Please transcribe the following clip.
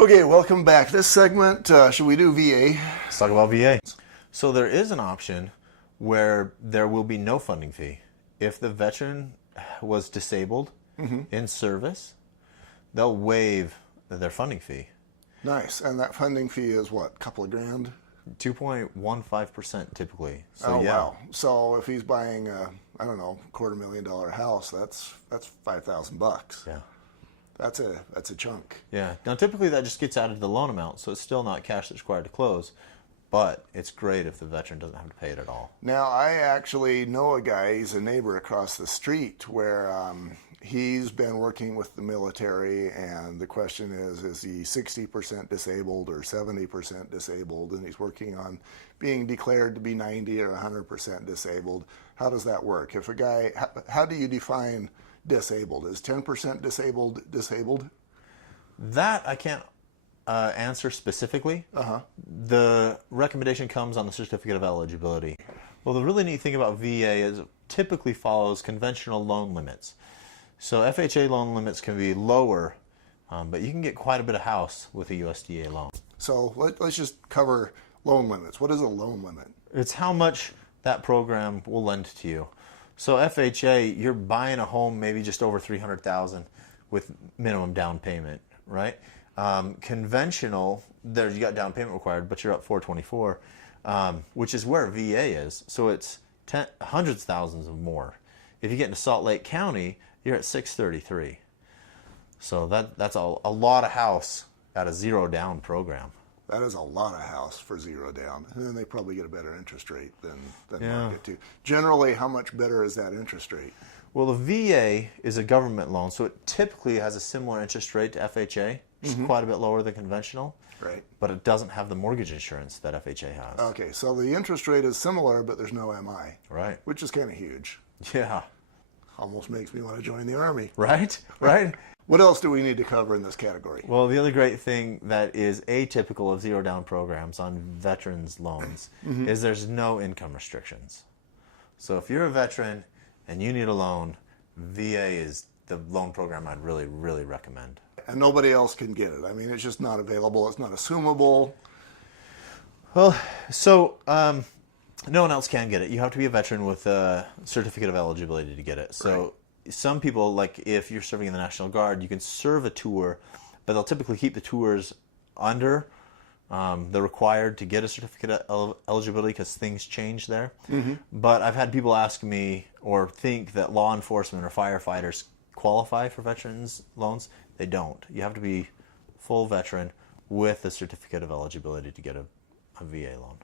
Okay, welcome back. This segment, should we do VA? Let's talk about VA. So there is an option where there will be no funding fee. If the veteran was disabled in service, they'll waive their funding fee. Nice. And that funding fee is what, a couple of grand? 2.15% typically. So, oh, yeah. Wow. So if he's buying, I don't know, $250,000 house, that's $5,000. Yeah. That's a chunk. Yeah. Now, typically that just gets added to the loan amount, so it's still not cash that's required to close, but it's great if the veteran doesn't have to pay it at all. Now, I actually know a guy, he's a neighbor across the street, where he's been working with the military, and the question is he 60% disabled or 70% disabled, and he's working on being declared to be 90 or 100% disabled. How does that work? If a guy, how do you define disabled? Is 10% disabled? That I can't answer specifically. The recommendation comes on the certificate of eligibility. Well, the really neat thing about VA is it typically follows conventional loan limits. So FHA loan limits can be lower, but you can get quite a bit of house with a USDA loan. So let's just cover loan limits. What is a loan limit? It's how much that program will lend to you. So FHA, you're buying a home maybe just over $300,000 with minimum down payment, right? Conventional, there you got down payment required, but you're up $424, which is where VA is. So it's hundreds of thousands of more. If you get into Salt Lake County, you're at $633. So that's a lot of house at a zero down program. That is a lot of house for zero down. And then they probably get a better interest rate than Yeah. market too. Generally, how much better is that interest rate? Well, the VA is a government loan, so it typically has a similar interest rate to FHA, which is quite a bit lower than conventional. Right. But it doesn't have the mortgage insurance that FHA has. Okay, so the interest rate is similar, but there's no MI. Right. Which is kind of huge. Yeah. Almost makes me want to join the Army. Right? Right? What else do we need to cover in this category? Well, the other great thing that is atypical of zero down programs on veterans loans is there's no income restrictions. So if you're a veteran and you need a loan, VA is the loan program I'd really, really recommend. And nobody else can get it. I mean, it's just not available. It's not assumable. Well, so no one else can get it. You have to be a veteran with a certificate of eligibility to get it. So some people, like if you're serving in the National Guard, you can serve a tour, but they'll typically keep the tours under the required to get a certificate of eligibility because things change there. But I've had people ask me or think that law enforcement or firefighters qualify for veterans loans. They don't. You have to be full veteran with a certificate of eligibility to get a VA loan.